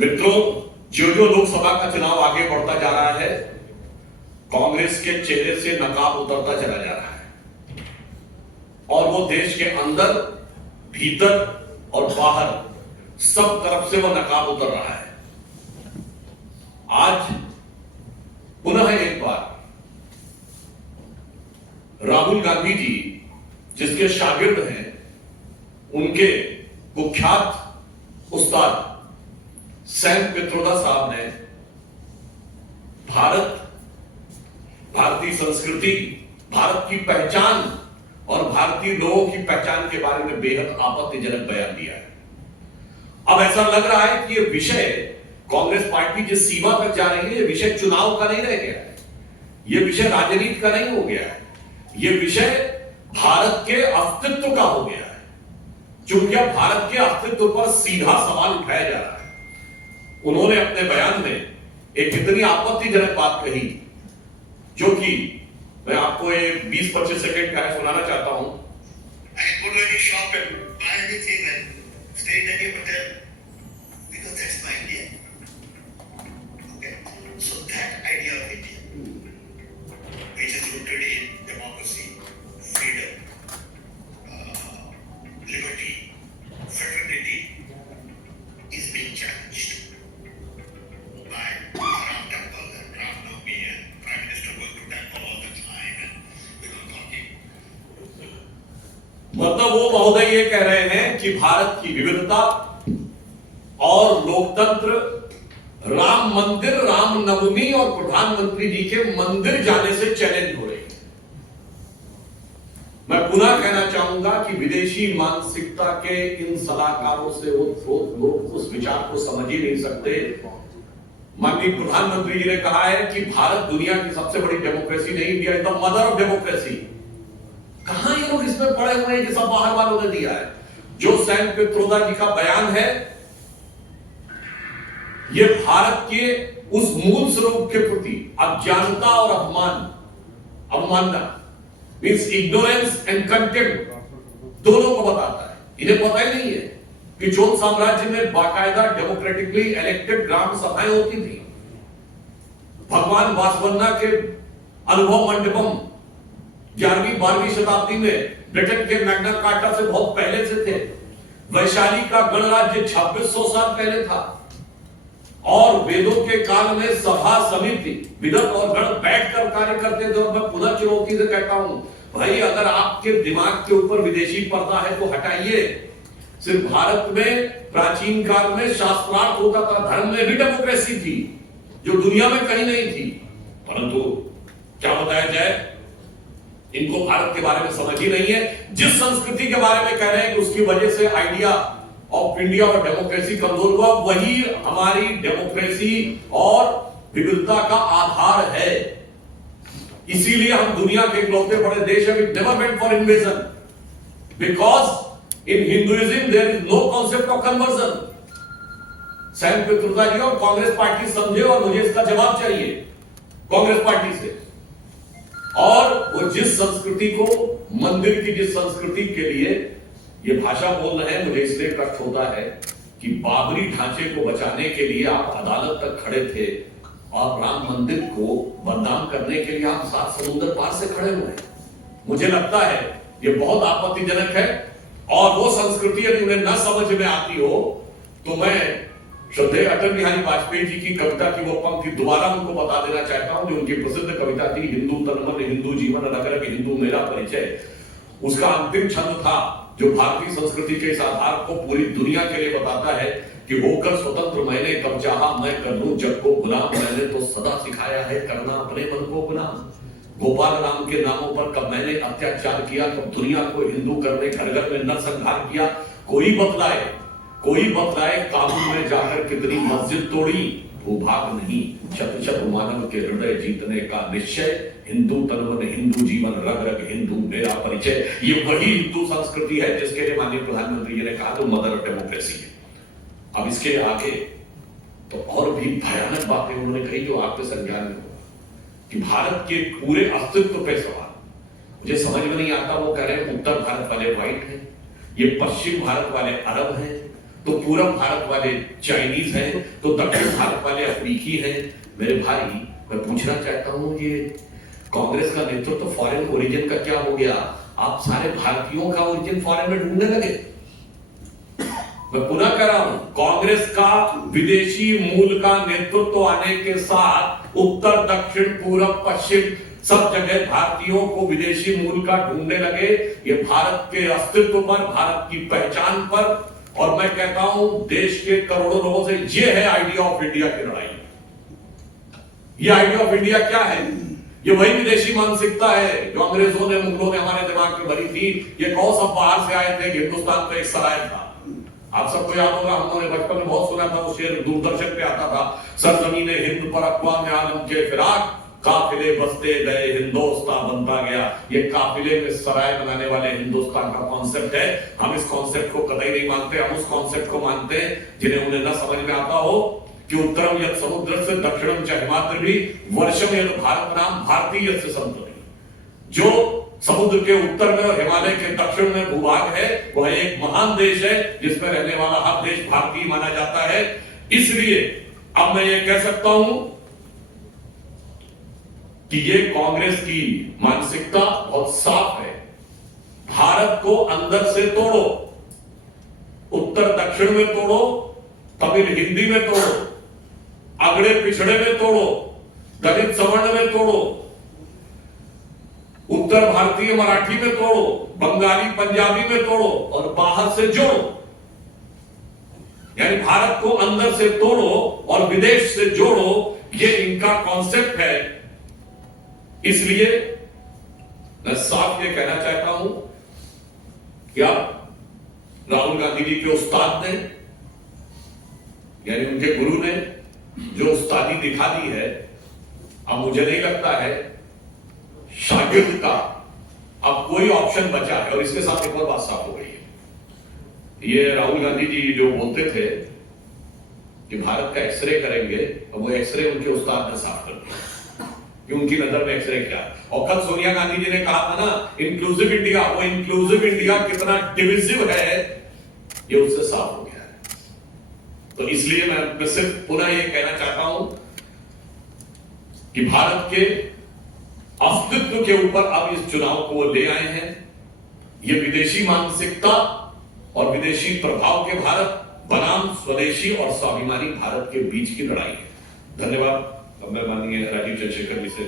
मित्रों, जो जो लोकसभा का चुनाव आगे बढ़ता जा रहा है, कांग्रेस के चेहरे से नकाब उतरता चला जा रहा है और वो देश के अंदर, भीतर और बाहर सब तरफ से वो नकाब उतर रहा है। आज पुनः एक बार राहुल गांधी जी, जिसके शागिर्द हैं, उनके कुख्यात उस्ताद सैम पित्रोदा साहब ने भारतीय संस्कृति, भारत की पहचान और भारतीय लोगों की पहचान के बारे में बेहद आपत्तिजनक बयान दिया है। अब ऐसा लग रहा है कि यह विषय, कांग्रेस पार्टी जिस सीमा तक जा रही है, यह विषय चुनाव का नहीं रह गया है, यह विषय राजनीति का नहीं हो गया है, यह विषय भारत के अस्तित्व का हो गया है। क्योंकि अब भारत के अस्तित्व पर सीधा सवाल उठाया जा रहा है। उन्होंने अपने बयान में एक इतनी आपत्तिजनक बात कही, जो कि मैं आपको एक 20-25 सेकंड का सुनाना चाहता हूं। मतलब वो महोदय ये कह रहे हैं कि भारत की विविधता और लोकतंत्र, राम मंदिर, रामनवमी और प्रधानमंत्री जी के मंदिर जाने से चैलेंज हो रही है। मैं पुनः कहना चाहूंगा कि विदेशी मानसिकता के इन सलाहकारों से लोग उस विचार को समझ ही नहीं सकते। माननीय प्रधानमंत्री जी ने कहा है कि भारत दुनिया की सबसे बड़ी डेमोक्रेसी नहीं, India is the mother of democracy. कहां ये लोग इसमें पड़े हुए हैं कि सब बाहर वालों ने दिया है? जो सैम पित्रोदा जी का बयान है, ये भारत के उस मूल स्वरूप के प्रति अज्ञानता और अवमानना, मींस इग्नोरेंस एंड कंटेम्प्ट दोनों को बताता है। इन्हें पता ही नहीं है कि चोल साम्राज्य में बाकायदा डेमोक्रेटिकली इलेक्टेड ग्राम सभाएं होती थी। भगवान वासवन्ना के अनुभव मंडपम 11वीं-12वीं शताब्दी में ब्रिटेन के मैग्ना कार्टा से बहुत पहले से थे। वैशाली का गणराज्य 2600 साल पहले था और वेदों के काल में सभा समिति, विदत और गण बैठकर कार्य करते थे। और मैं पुनः चुनौती से कहता हूं, भाई अगर आपके दिमाग के ऊपर विदेशी पर्दा है तो हटाइए। सिर्फ भारत में प्राचीन काल में शास्त्रार्थ होता था, धर्म में भी डेमोक्रेसी थी जो दुनिया में कहीं नहीं थी। परंतु क्या बताया जाए, इनको भारत के बारे में समझ ही नहीं है। जिस संस्कृति के बारे में कह रहे हैं कि उसकी वजह से आइडिया ऑफ इंडिया और डेमोक्रेसी कमजोर हुआ, वही हमारी डेमोक्रेसी और विविधता का आधार है। इसीलिए हम दुनिया के इकलौते बड़े देश हैं। We never meant for invasion, because in Hinduism there is no concept of conversion. Sam Pitroda ji और कांग्रेस पार्टी समझे, और मुझे इसका जवाब चाहिए कांग्रेस पार्टी से। और वो जिस संस्कृति को, मंदिर की जिस संस्कृति के लिए ये भाषा बोल रहे हैं, मुझे इसलिए कष्ट होता है कि बाबरी ढांचे को बचाने के लिए आप अदालत तक खड़े थे और राम मंदिर को बदनाम करने के लिए आप 7 समुद्र पार से खड़े हुए हैं। मुझे लगता है ये बहुत आपत्तिजनक है। और वो संस्कृति यदि उन्हें न समझ में आती हो तो मैं श्रद्धेय अटल बिहारी वाजपेयी जी की कविता की वो पंक्ति दोबारा उनको बता देना चाहता हूं, जो उनकी प्रसिद्ध कविता थी, हिंदू तन मन हिंदू जीवन रग हिंदू मेरा परिचय। उसका अंतिम छंद था जो भारतीय संस्कृति के इस आधार को पूरी दुनिया के लिए बताता है कि होकर स्वतंत्र मैंने कब चाहा मैं कर लूं जग को गुलाम। मैंने तो सदा सिखाया है करना अपने मन को गुलाम। गोपाल राम के नामों पर कब मैंने अत्याचार किया, कब दुनिया को हिंदू करने घर घर में नरसंहार किया। कोई बतलाए काबुल में जाकर कितनी मस्जिद तोड़ी। भूभाग नहीं शत शत मानव के हृदय जीतने का निश्चय। हिंदू तन मन हिंदू जीवन रग रग हिंदू मेरा परिचय। ये वही हिंदू संस्कृति है जिसके लिए माननीय प्रधानमंत्री जी ने कहा तो मदर ऑफ डेमोक्रेसी है। अब इसके आगे तो और भी भयानक बातें उन्होंने कही जो आपके संज्ञान में होगा कि भारत के पूरे अस्तित्व पे सवाल। मुझे समझ में नहीं आता, वो कह रहे हैं उत्तर भारत वाले व्हाइट हैं, ये पश्चिम भारत वाले अरब हैं, तो पूरब भारत वाले चाइनीज हैं, तो दक्षिण भारत वाले अफ्रीकी हैं। मेरे भाई, मैं पूछना चाहता हूं, ये कांग्रेस का नेतृत्व तो फॉरेन ओरिजिन का क्या हो गया? आप सारे भारतीयों का ओरिजिन फॉरेन में ढूंढने लगे। मैं पुनः कह रहा हूं, कांग्रेस का विदेशी मूल का नेतृत्व आने के साथ उत्तर, दक्षिण, पूरब, पश्चिम सब जगह भारतीयों को विदेशी मूल का ढूंढने लगे। ये भारत के अस्तित्व पर, भारत की पहचान पर, और मैं कहता हूं देश के करोड़ों लोगों से, ये है आइडिया ऑफ इंडिया की लड़ाई। ये आइडिया ऑफ इंडिया क्या है? ये वही विदेशी मानसिकता है जो अंग्रेजों ने, मुगलों ने हमारे दिमाग में भरी थी। ये कौन सब बाहर से आए थे कि हिंदुस्तान में एक सराय था। आप सबको याद होगा, हम लोगों ने बचपन में बहुत सुना था, वो शेर दूरदर्शन पे आता था, सरजमीन हिंद पर अक़वाम आलम के फिराक, काफिले बसते गए हिंदुस्तान बनता गया। ये काफिले में सराय बनाने वाले हिंदुस्तान का कॉन्सेप्ट है। हम इस कॉन्सेप्ट को कतई नहीं मानते। हम उस कॉन्सेप्ट को मानते हैं जिन्हें उन्हें न समझ में आता हो कि उत्तरम यत् समुद्र से दक्षिणम च हिमाद्रि भी वर्षम यत् भारत नाम भारतीय से संतति। जो समुद्र के उत्तर में और हिमालय के दक्षिण में भूभाग है, वह एक महान देश है जिसमें रहने वाला हर देश भारतीय माना जाता है। इसलिए अब मैं ये कह सकता हूं कि ये कांग्रेस की मानसिकता बहुत साफ है। भारत को अंदर से तोड़ो, उत्तर दक्षिण में तोड़ो, तमिल हिंदी में तोड़ो, अगड़े पिछड़े में तोड़ो, दलित सवर्ण में तोड़ो, उत्तर भारतीय मराठी में तोड़ो, बंगाली पंजाबी में तोड़ो, और बाहर से जोड़ो। यानी भारत को अंदर से तोड़ो और विदेश से जोड़ो, ये इनका कॉन्सेप्ट है। इसलिए मैं साफ ये कहना चाहता हूं कि अब राहुल गांधी जी के उस्ताद ने, यानी उनके गुरु ने जो उस्तादी दिखा दी है, अब मुझे नहीं लगता है शागिर्द का अब कोई ऑप्शन बचा है। और इसके साथ एक और बात साफ हो गई है। ये राहुल गांधी जी जो बोलते थे कि भारत का एक्सरे करेंगे, और वो एक्सरे उनके उस्ताद ने साफ कर दिया कि उनकी नजर में एक्सरे क्या है। और कल सोनिया गांधी जी ने कहा था ना, इंक्लूसिव इंडिया, वो इंक्लूसिव इंडिया कितना डिविजिव है ये उससे साफ हो गया है। तो इसलिए मैं सिर्फ पुनः ये कहना चाहता हूं कि भारत के अस्तित्व के ऊपर अब इस चुनाव को वो ले आए हैं। ये विदेशी मानसिकता और विदेशी प्रभाव के भारत बनाम स्वदेशी और स्वाभिमानी भारत के बीच की लड़ाई है। धन्यवाद। अब मैं माननीय राजीव चंद्रशेखर जी से